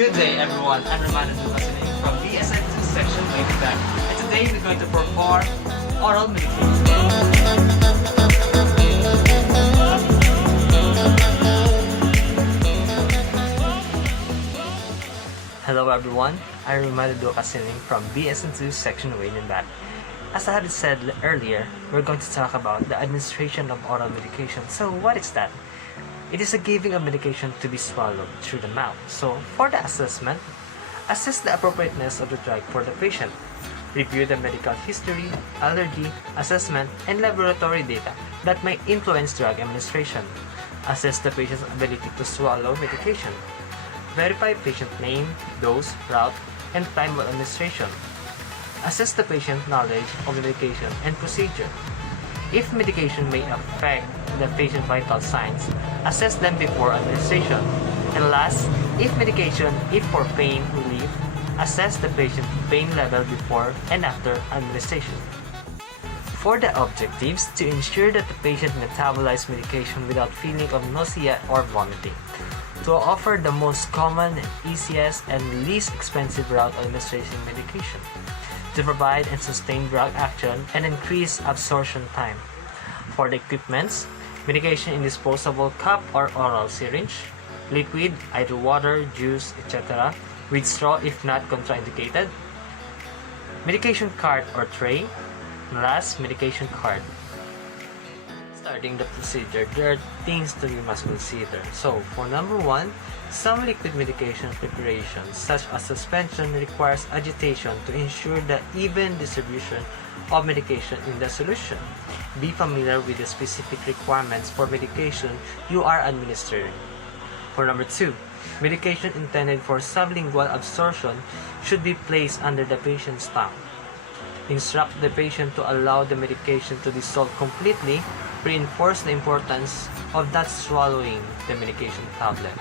Good day everyone, I'm Romano Dumasini from BSN2 section way back. And today we're going to perform oral medication. Hello everyone, I'm Romano Dumasini from BSN2 section way back. As I had said earlier, we're going to talk about the administration of oral medication. So what is that? It is a giving of medication to be swallowed through the mouth. So, for the assessment, assess the appropriateness of the drug for the patient. Review the medical history, allergy, assessment, and laboratory data that may influence drug administration. Assess the patient's ability to swallow medication. Verify patient name, dose, route, and time of administration. Assess the patient's knowledge of the medication and procedure. If medication may affect the patient's vital signs, assess them before administration. And last, if medication is for pain relief, assess the patient's pain level before and after administration. For the objectives, to ensure that the patient metabolizes medication without feeling of nausea or vomiting. To offer the most common, easiest, and least expensive route of administering medication. To provide and sustain drug action and increase absorption time. For the equipments, medication in disposable cup or oral syringe, liquid, either water, juice, etc., with straw if not contraindicated, medication cart or tray, and last, medication card. Starting the procedure, there are things that we must consider. So, for number 1, some liquid medication preparations, such as suspension, requires agitation to ensure the even distribution of medication in the solution. Be familiar with the specific requirements for medication you are administering. For number 2, medication intended for sublingual absorption should be placed under the patient's tongue. Instruct the patient to allow the medication to dissolve completely, reinforce the importance of not swallowing the medication tablet.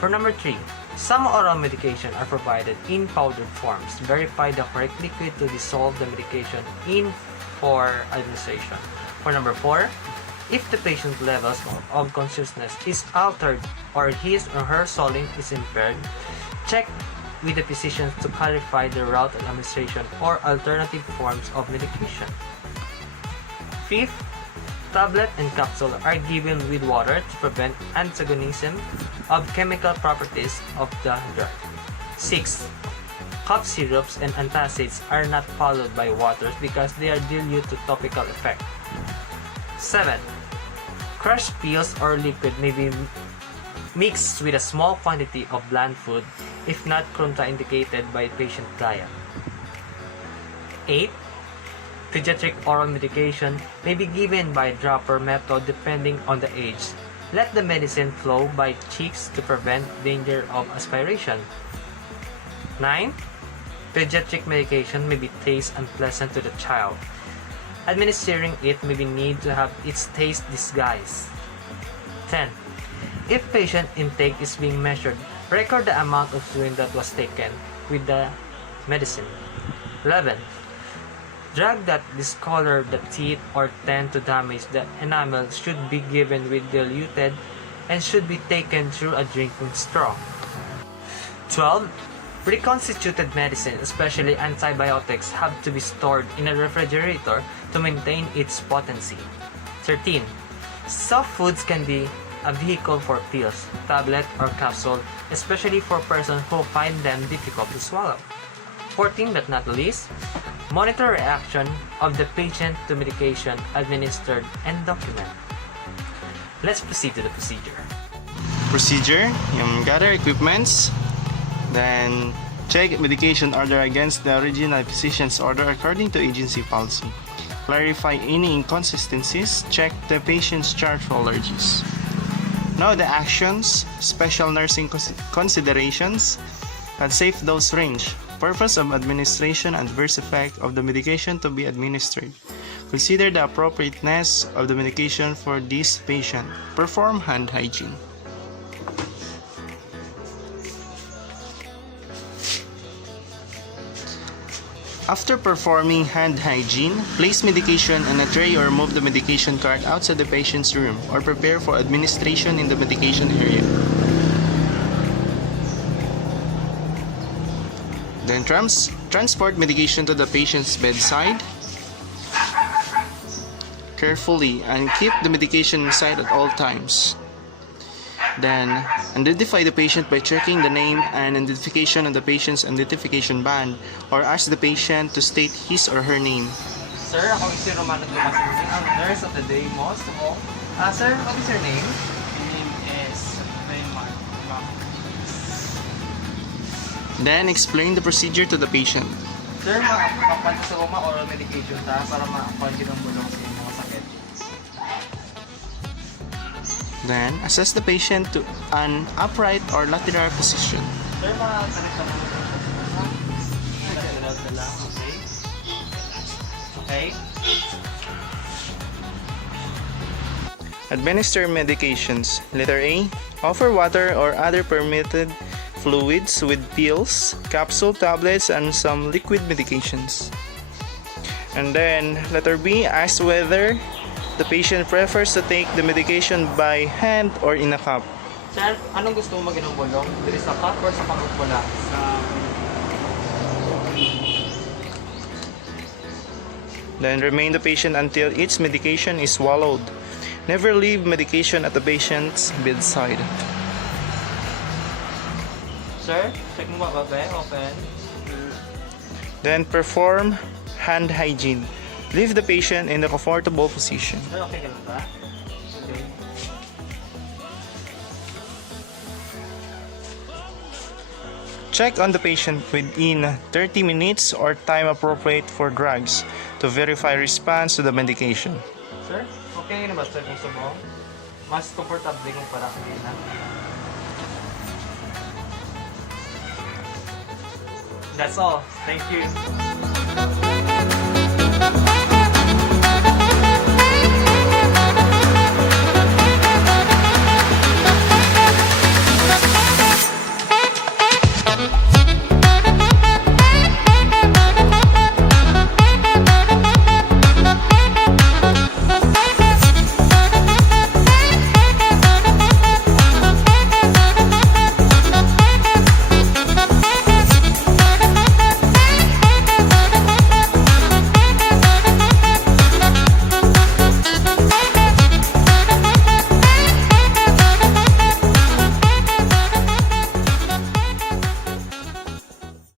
For number 3, some oral medication are provided in powdered forms. Verify the correct liquid to dissolve the medication in for administration. For number 4, if the patient's levels of consciousness is altered or his or her swallowing is impaired, check with the physician to clarify the route of administration or alternative forms of medication. 5th, tablet and capsule are given with water to prevent antagonism of chemical properties of the drug. 6th, cough syrups and antacids are not followed by waters because they are dilute to topical effect. 7th, crushed pills or liquid may be mixed with a small quantity of bland food if not contraindicated by patient diet. 8th, pediatric oral medication may be given by dropper method depending on the age. Let the medicine flow by cheeks to prevent danger of aspiration. 9. Pediatric medication may be taste unpleasant to the child. Administering it may be need to have its taste disguised. 10. If patient intake is being measured, record the amount of chewing that was taken with the medicine. 11. Drug that discolor the teeth or tend to damage the enamel should be given with diluted and should be taken through a drinking straw. 12. Reconstituted medicine, especially antibiotics, have to be stored in a refrigerator to maintain its potency. 13. Soft foods can be a vehicle for pills, tablet, or capsule, especially for persons who find them difficult to swallow. 14 but not least, monitor reaction of the patient to medication administered and document. Let's proceed to the procedure. Procedure, yung gather equipments, then check medication order against the original physician's order according to agency policy. Clarify any inconsistencies, check the patient's chart for allergies. Now the actions, special nursing considerations, and safe dose range. Purpose of administration and adverse effect of the medication to be administered. Consider the appropriateness of the medication for this patient. Perform hand hygiene. After performing hand hygiene, place medication in a tray or move the medication cart outside the patient's room or prepare for administration in the medication area. Then transport medication to the patient's bedside carefully and keep the medication inside at all times. Then, identify the patient by checking the name and identification on the patient's identification band or ask the patient to state his or her name. Sir, ako si Romano Dumasin, ang nurse of the day most of all. Sir, what is your name? My name is Raymar. Then, explain the procedure to the patient. Sir, makapagpapal sa oral medication ta para ma-apply ng bulong sa inyong mga sakit. Then, assess the patient to an upright or lateral position. Sir, makakalit ka muna ng dala. Okay? Okay? Administer medications. Letter A. Offer water or other permitted fluids with pills, capsule tablets, and some liquid medications. And then, letter B. Ask whether the patient prefers to take the medication by hand or in a cup. Sir, anong gusto mo maging bulong? Dili sa cup or sa pangutpula? Then remain the patient until each medication is swallowed. Never leave medication at the patient's bedside. Sir, check mo ba ba? Open. Then perform hand hygiene. Leave the patient in a comfortable position. Sir, okay ka na ba? Okay. Check on the patient within 30 minutes or time appropriate for drugs to verify response to the medication. Sir, okay na ba sir kung sumo? Mas comfortable kung para kanina. That's all. Thank you.